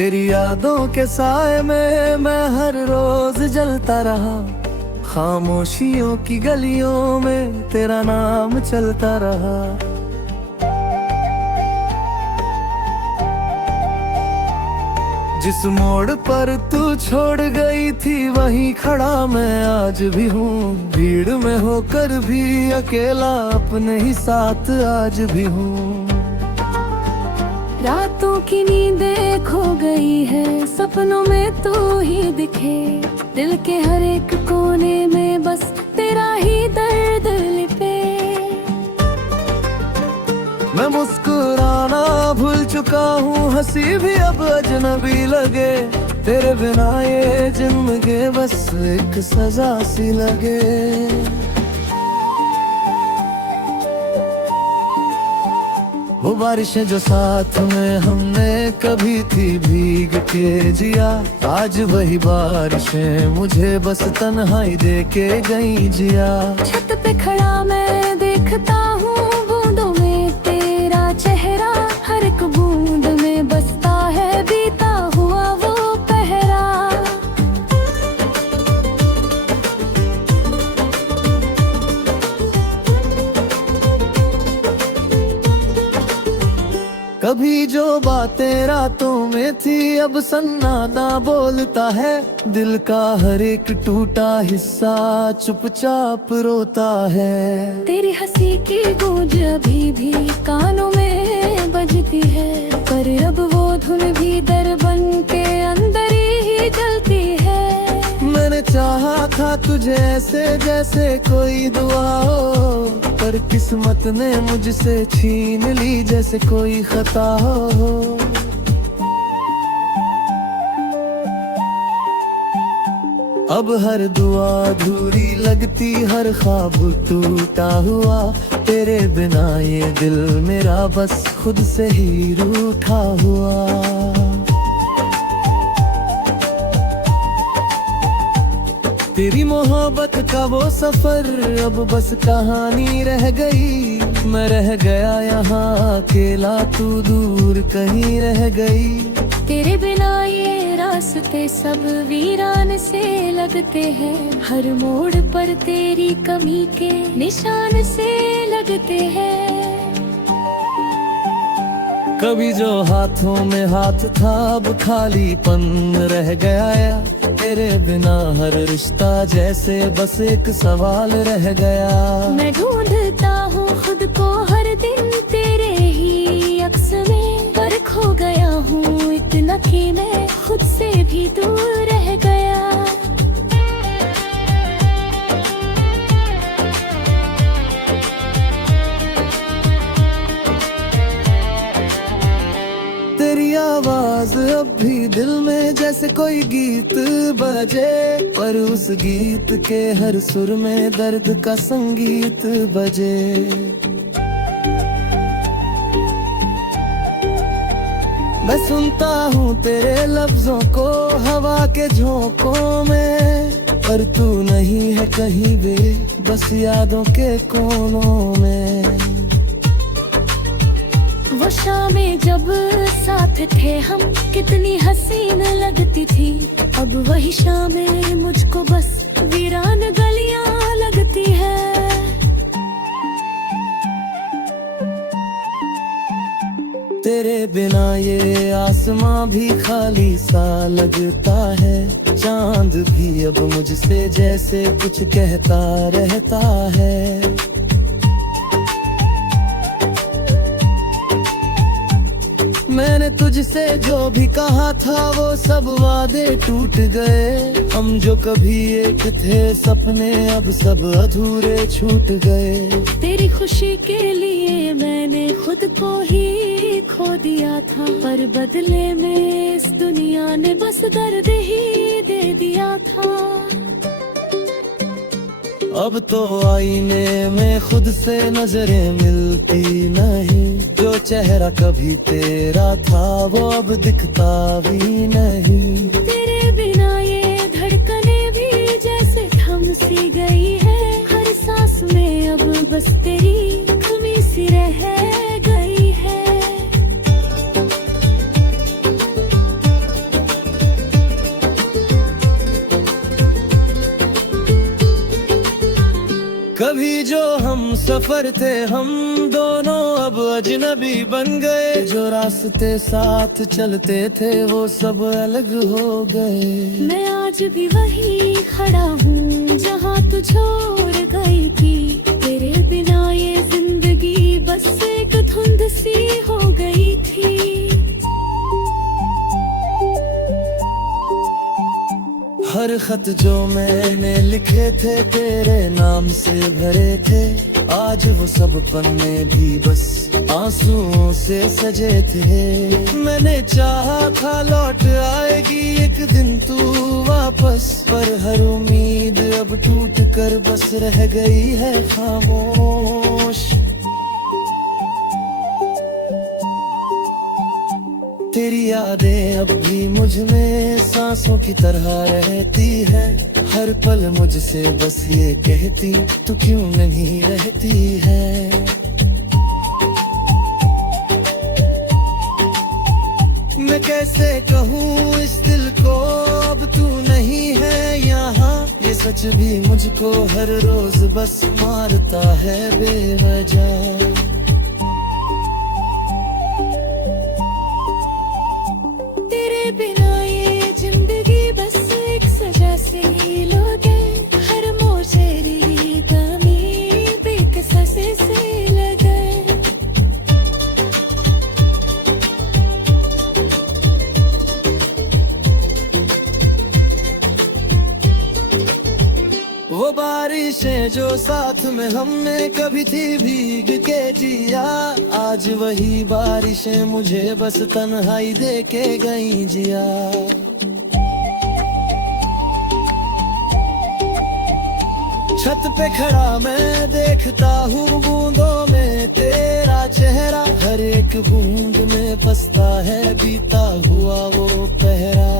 तेरी यादों के साए में मैं हर रोज जलता रहा, खामोशियों की गलियों में तेरा नाम चलता रहा। जिस मोड़ पर तू छोड़ गई थी वहीं खड़ा मैं आज भी हूँ, भीड़ में होकर भी अकेला अपने ही साथ आज भी हूँ। रातों की नींदें खो गई है, सपनों में तू ही दिखे, दिल के हर एक कोने में बस तेरा ही दर्द लिपे। मैं मुस्कुराना भूल चुका हूँ, हंसी भी अब अजनबी लगे, तेरे बिना ये जिंदगी बस एक सजा सी लगे। वो बारिशें जो साथ में हमने कभी थी भीग के जिया, आज वही बारिशें मुझे बस तन्हाई दे के गई जिया। छत पे खड़ा मैं देखता हूँ बूंदों में तेरा चेहरा, हर एक बूंद में बसता है बीता हुआ वो पहरा। कभी जो बातें रातों में थी अब सन्नाटा बोलता है, दिल का हर एक टूटा हिस्सा चुपचाप रोता है। तेरी हंसी की गूंज अभी भी कानों में बजती है, पर अब वो धुन भी दर बन के अंदर ही जलती है। मैंने चाहा था तुझे ऐसे जैसे कोई दुआ हो, पर किस्मत ने मुझसे छीन ली जैसे कोई खता हो। अब हर दुआ अधूरी लगती, हर ख्वाब टूटा हुआ, तेरे बिना ये दिल मेरा बस खुद से ही रूठा हुआ। तेरी मोहब्बत का वो सफर अब बस कहानी रह गई, मैं रह गया यहाँ अकेला, तू दूर कहीं रह गई। तेरे बिना ये रास्ते सब वीरान से लगते हैं, हर मोड़ पर तेरी कमी के निशान से लगते हैं। कभी जो हाथों में हाथ था अब खालीपन रह गया, तेरे बिना हर रिश्ता जैसे बस एक सवाल रह गया। मैं ढूंढता हूँ खुद को हर दिन तेरे ही अक्स में, पर खो गया हूँ इतना कि मैं खुद से भी दूर रह गया। तेरी आवाज अब भी दिल में जैसे कोई गीत बजे, पर उस गीत के हर सुर में दर्द का संगीत बजे। मैं सुनता हूँ तेरे लफ्जों को हवा के झोंकों में, पर तू नहीं है कहीं भी बस यादों के कोनों में। वो शामें जब साथ थे हम कितनी हसीन लगती थी, अब वही शामें मुझको बस वीरान गलियां लगती है। तेरे बिना ये आसमां भी खाली सा लगता है, चांद भी अब मुझसे जैसे कुछ कहता रहता है। मैंने तुझसे जो भी कहा था वो सब वादे टूट गए, हम जो कभी एक थे सपने अब सब अधूरे छूट गए। तेरी खुशी के लिए मैंने खुद को ही खो दिया था, पर बदले में इस दुनिया ने बस दर्द ही दे दिया था। अब तो आईने में खुद से नजरें मिलती नहीं, जो चेहरा कभी तेरा था वो अब दिखता भी नहीं। तेरे बिना ये धड़कने भी जैसे थम सी गई है, हर सांस में अब बस तेरी कमी सी रह गई है। कभी जो हम सफर थे हम दोनों अब अजनबी बन गए। जो रास्ते साथ चलते थे वो सब अलग हो गए। मैं आज भी वही खड़ा हूँ जहाँ तू छोड़ गई थी। तेरे बिना ये जिंदगी बस एक धुंध सी हो गई थी। हर खत जो मैंने लिखे थे तेरे नाम से भरे थे। आज वो सब पन्ने भी बस आंसुओं से सजे थे। मैंने चाहा था लौट आएगी एक दिन तू वापस, पर हर उम्मीद अब टूट कर बस रह गई है खामोश। तेरी यादें अब भी मुझ में सांसों की तरह रहती है। हर पल मुझसे बस ये कहती तू क्यों नहीं रहती है। मैं कैसे कहूँ इस दिल को अब तू नहीं है यहाँ। ये सच भी मुझको हर रोज बस मारता है बेवजह। बिना ये जिंदगी बस एक सजा से ही लोगे। हर मोशेरी कमी बेकसे से लगे। वो बारिशें जो साथ में हमने कभी थी भीग के जिया। आज वही बारिशें मुझे बस तन्हाई दे के गई जिया। छत पे खड़ा मैं देखता हूँ बूंदों में तेरा चेहरा। हर एक बूंद में फंसता है बीता हुआ वो पहरा।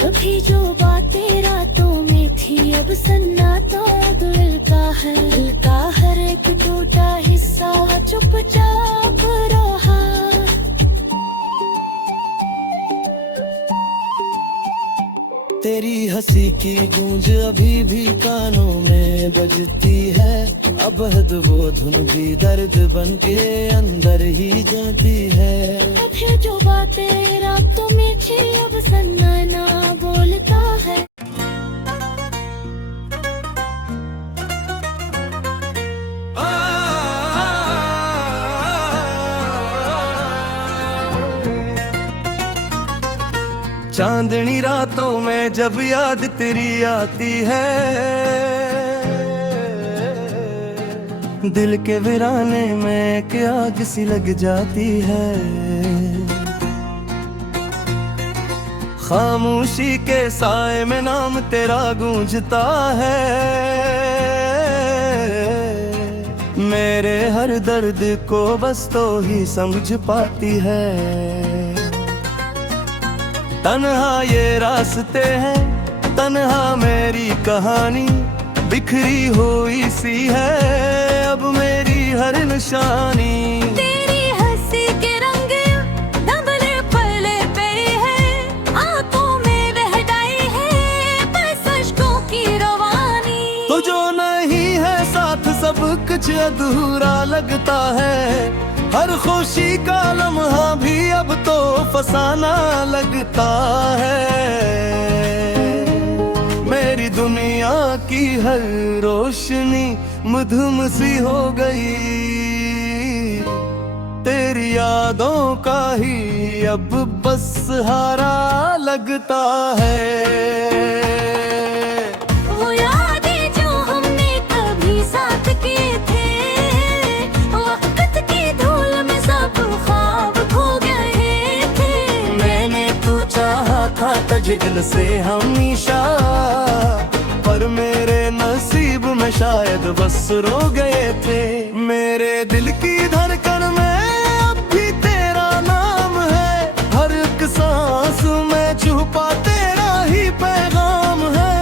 कभी जो बातें रातों में थी अब सन्नाटा दिल का है। दिल का हर एक टूटा हिस्सा चुपचाप रहा। तेरी हंसी की गूंज अभी भी कानों में बजती है। अब हद वो धुन भी दर्द बन के अंदर ही जाती है। अब जो बातें रातों में थी अब सन्नाटा बोलता है। चांदनी रातों में जब याद तेरी आती है। दिल के वीराने में एक आग सी लग जाती है। खामोशी के साए में नाम तेरा गूंजता है। मेरे हर दर्द को बस तो ही समझ पाती है। तन्हा ये रास्ते हैं तन्हा मेरी कहानी। बिखरी हुई सी है अब मेरी हर निशानी। तेरी हंसी के रंग धुंधले पले पे है। आंखों में बहटाई है बस अश्कों की रवानी। तो जो नहीं है साथ सब कुछ अधूरा लगता है। हर खुशी का लम्हा भी अब तो फसाना लगता है। मेरी दुनिया की हर रोशनी मधुम सी हो गई। तेरी यादों का ही अब बस सहारा लगता है। वो यादें जो हमने कभी साथ किए थे। वक्त की धूल में सब ख्वाब खो गए थे। मैंने तो चाहा था तुझे दिल से हमेशा, पर मेरे नसीब में शायद बस रो गए थे। मेरे दिल की धड़कन में अब भी तेरा नाम है। हर एक सांस में छुपा तेरा ही पैगाम है।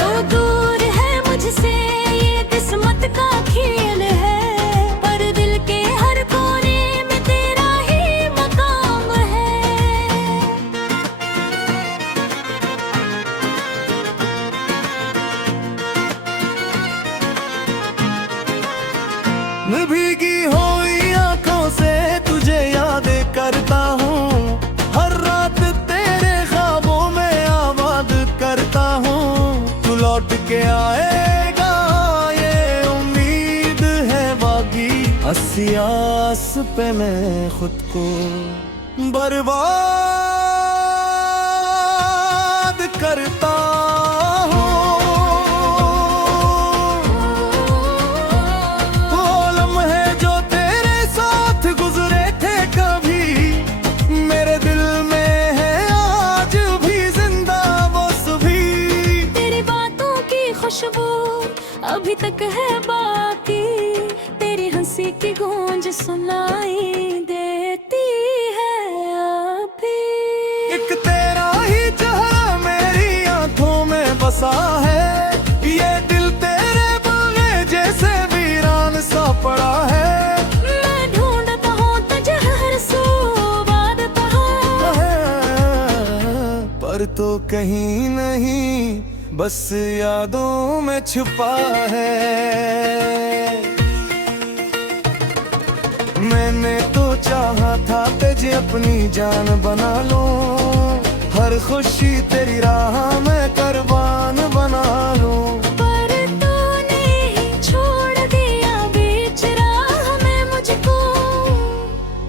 तो दूर है मुझसे ये किस्मत का खेल है, पर दिल के हर कोने में तेरा ही मकाम है। भीगी हुई आंखों से तुझे याद करता हूँ, हर रात तेरे ख्वाबों में आबाद करता हूँ। तू लौट के आएगा ये उम्मीद है बाकी, अस्सी आस पे मैं खुद को बर्बाद करता हूँ। वो लम्हे जो तेरे साथ गुजरे थे कभी, मेरे दिल में है आज भी जिंदा वो सभी। तेरी बातों की खुशबू अभी तक है बाकी, तेरी हंसी की गूंज सुनाई देती है अभी। एक तेरा ही चेहरा मेरी आंखों में बसा है, ये दिल तेरे बगैर जैसे वीरान सा पड़ा है। मैं ढूंढता हूँ तुझे हर सुबह पर तो कहीं नहीं, बस यादों में छुपा है। मैंने तो चाहा था तुझे अपनी जान बना लूं, हर खुशी तेरी राह में कुर्बान बना लूं। पर तूने ही छोड़ दिया बीच राह में मुझको,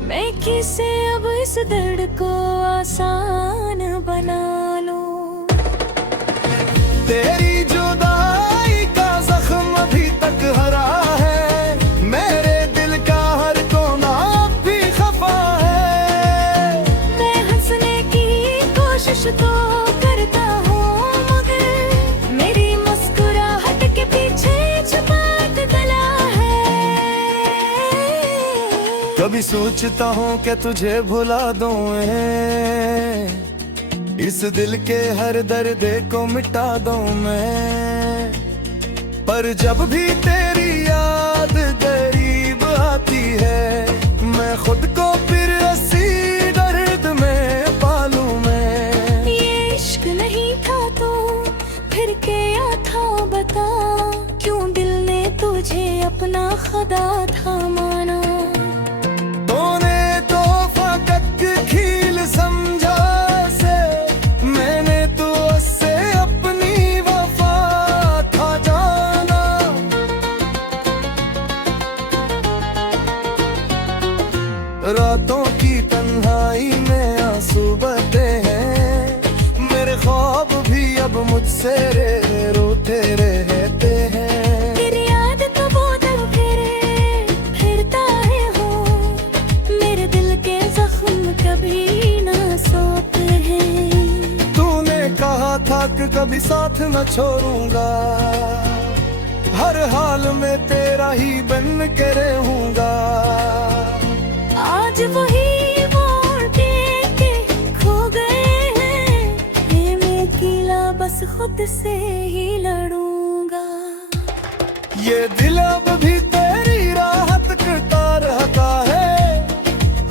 मैं किसे अब इस दर्द को आसान बना लूं। तेरी जुदाई का जख्म अभी तक हरा है, मेरे दिल का हर कोना अब भी खफा है। मैं हंसने की कोशिश तो करता हूँ, मगर मेरी मुस्कुराहट के पीछे छुपा एक गला है। कभी सोचता हूँ कि तुझे भुला दूं मैं, इस दिल के हर दर्द को मिटा दूं मैं। पर जब भी तेरी याद करीब आती है, मैं खुद को फिर इसी दर्द में पालूं मैं। ये इश्क नहीं था तो फिर क्या था बता, क्यों दिल ने तुझे अपना खुदा था माना। तूने तो फकत खील समझा से, मैंने तो उससे अपनी वफा था जाना। रातों की तन्हाई में आंसू बहते हैं, मेरे ख्वाब भी अब मुझसे रोते रहते हैं। तेरी याद तो बोतल फिरता है हो, मेरे दिल के जख्म कभी ना सोते हैं। तूने कहा था कि कभी साथ न छोड़ूंगा, हर हाल में तेरा ही बन के रहूंगा। आज वही मोड़ के खो गए हैं, ये मैं किला बस खुद से ही लड़ूंगा। ये दिल अब भी तेरी राहत करता रहता है,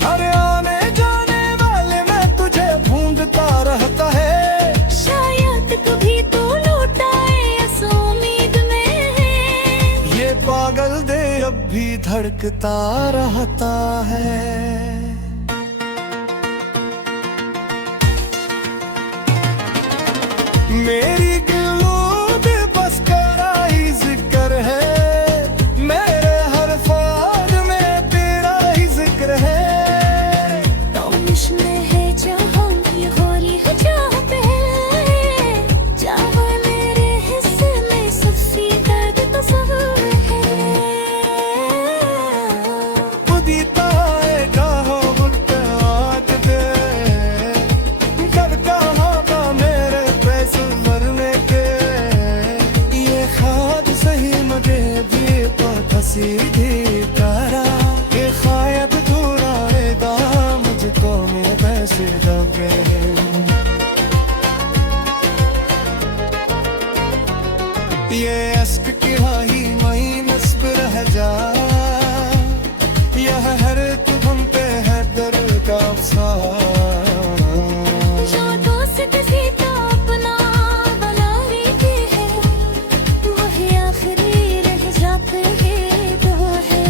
हर आने जाने वाले में तुझे ढूंढता रहता है। शायद कभी तो लौटाए इस उम्मीद में है, ये पागल दे अब भी धड़कता रहता है। मेरी गिलोद बस करा ही जिक्र है, मेरे हर फ़ाद में तेरा ही जिक्र है। तानिश में है जहाँ ये गौरी है जहाँ पे जहाँ मेरे हिस्से में सबसे दर्द तो सब है। उदिता है कहो मुझे आद दे, कब कहाँ का मेरे पैसे मरने के। ये खाद सही मुझे भी पता सीधी करा, ये खायब दूरा रेदा मुझको में पैसे दबे। ये अश्क की हाई मई नस्ब रह जा, यह हर तुम पे है दर्द का अफसाना। जो दोस्त भी तो अपना बना लेती है, वही आखिरी रह जाते हैं तो है।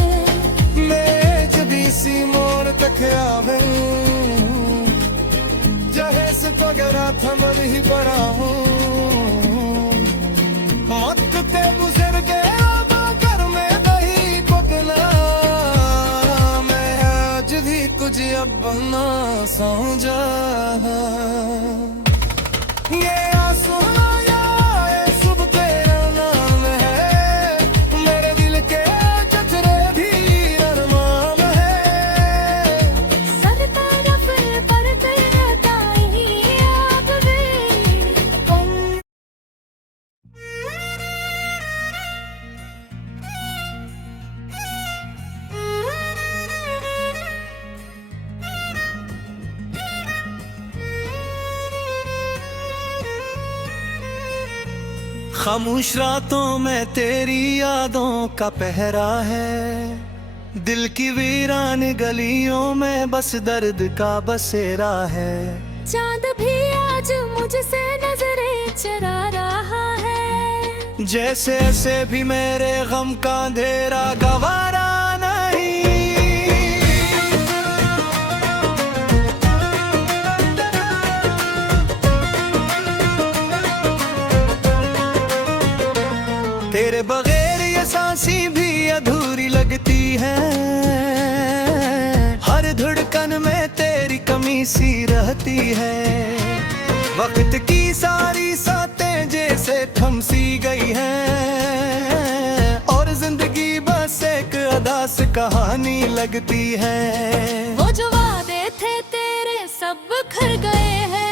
खामोश रातों में तेरी यादों का पहरा है, दिल की वीरान गलियों में बस दर्द का बसेरा है। चांद भी आज मुझसे नजरें चुरा रहा है, जैसे ऐसे भी मेरे गम का अंधेरा गवारा नहीं। तेरे बगैर ये सांसी भी अधूरी लगती है, हर धड़कन में तेरी कमी सी रहती है। वक्त की सारी सातें जैसे थम सी गई हैं, और जिंदगी बस एक अदास कहानी लगती है। वो जो वादे थे तेरे सब बिखर गए हैं,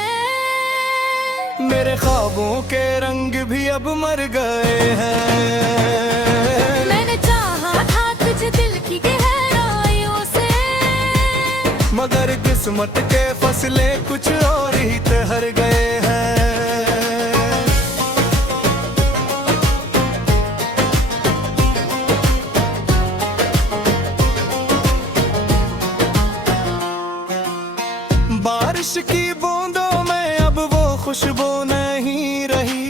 मेरे ख्वाबों के रंग भी अब मर गए हैं। मैंने चाहा था तुझे दिल की गहराइयों से, मगर किस्मत के फसले कुछ और ही ठहर गए हैं। बारिश की बूंदों में अब वो खुशबू नहीं रही,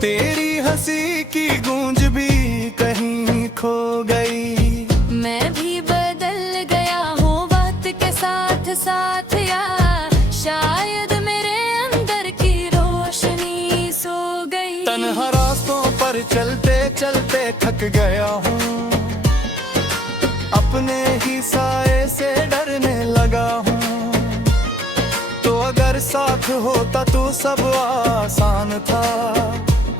तेरी हंसी की गूंज भी कहीं खो गई। मैं भी बदल गया हूँ वक्त के साथ साथ, या शायद मेरे अंदर की रोशनी सो गई। तन्हा रास्तों पर चलते चलते थक गया हूँ, अपने ही साए से डरने लगा हूँ। तो अगर साथ होता तो सब आसान था,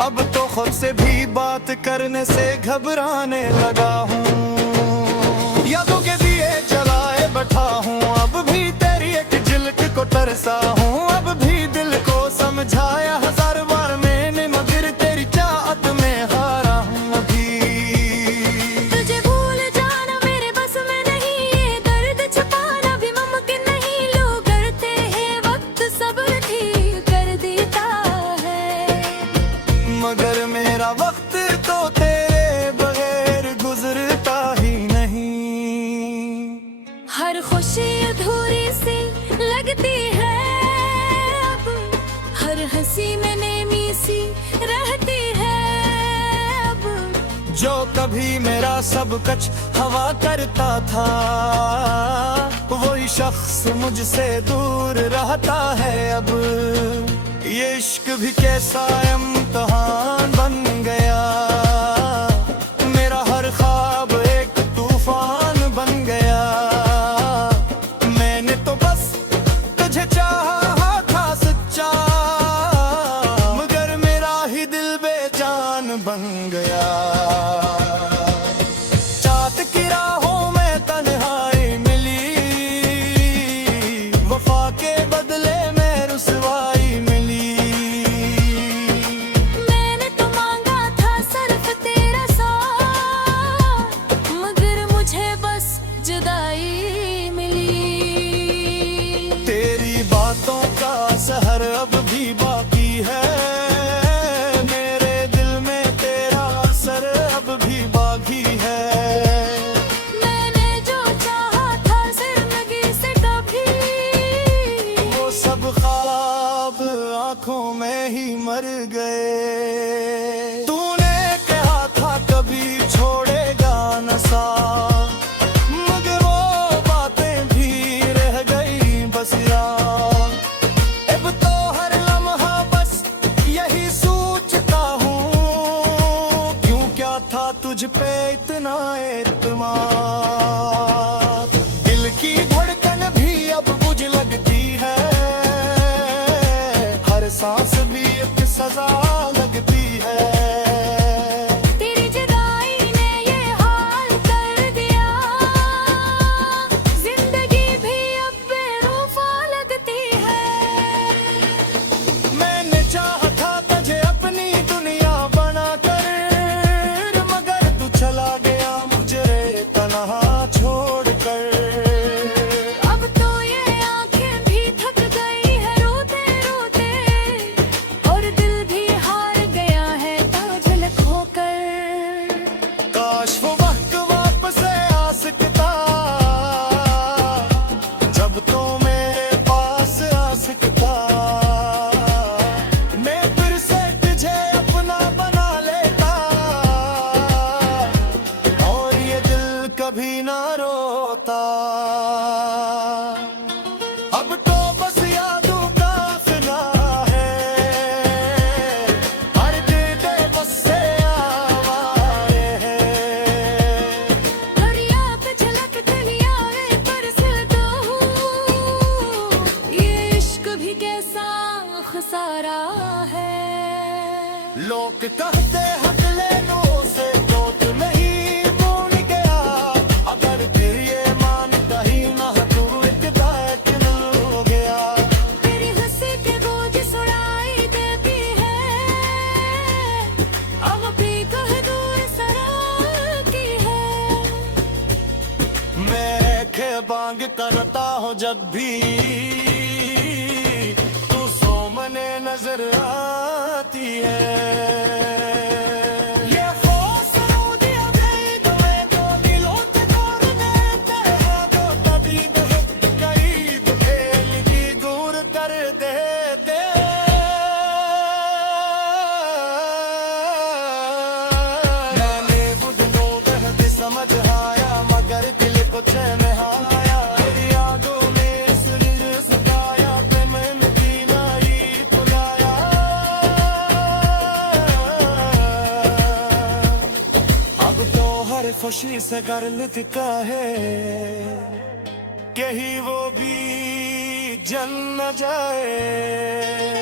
अब तो खुद से भी बात करने से घबराने लगा हूँ। यादों के दिए जलाए बैठा हूँ, अब भी तेरी एक झलक को तरसा हूँ। अब भी दिल को समझाया हजार बार मैंने, मगर तेरी चाहत में हारा हूँ अभी। तुझे भूल जाना मेरे बस में नहीं, ये दर्द छुपाना भी मुमकिन नहीं। लोग करते हैं वक्त सब्र ठीक कर देता है, मगर मेरा वक्त तो तेरे बगैर गुजरता ही नहीं। हर खुशी अधूरी सी लगती है अब, हर हंसी में नेमी सी रहती है अब। जो कभी मेरा सब कुछ हवा करता था, वही शख्स मुझसे दूर रहता है अब। ये इश्क भी कैसा इम्तिहान बन गया, मेरा हर ख्वाब एक तूफान बन गया। मैंने तो बस तुझे चाहा था सच्चा, मगर मेरा ही दिल बेजान बन गया। चाहत की राहों में तन्हाई मिली, वफा के बदले में रुसवाई मिली। मैंने तो मांगा था सिर्फ तेरा साथ, मगर मुझे बस जुदाई मिली। तेरी बातों का सहर अब भी बाकी है, मेरे दिल में तेरा असर अब भी बाकी है। मैंने जो चाहा था जिंदगी से कभी, वो सब ख्वाब आंखों में ही मर गए। तूने कहा था कभी छोड़ेगा न साथ, मगर वो बातें भी रह गई बस याद। अब तो हर लम्हा बस यही सोचता हूँ, क्यों क्या था तुझ पे इतना एतमाद। दिल की धड़कन भी अब बुझ लगती है, हर सांस भी एक सजा लगती है। तेरी जुदाई ने ये हाल कर दिया, जिंदगी भी अब बेवफा लगती है। मैंने चाहा था तुझे अपनी दुनिया बना कर, मगर तू चला गया मुझे तन्हा लोग कहते हकले नो से कोट नहीं बोल गया अगर फिर ये मानता ही ना तू इतना क्यों हो गया तेरी हंसी के बोझ सुनाई देती है अब भी कह दूर सरा की है मैं खेबांग करता हूँ जब भी तू सोमने नजर आती है ये खौसरों दिया गई तुम्हें तो दिलों से तोड़ देते हैं तो तभी बहुत कई खेल की दूर कर देते मैंने बुढ़ो कहते समझ आया मगर दिल को चैन आया तेरी यादों में शरीर सताया ते मैंने जीना ही भुलाया अब तो हर खुशी से कर लेता है कहीं वो भी जल न जाए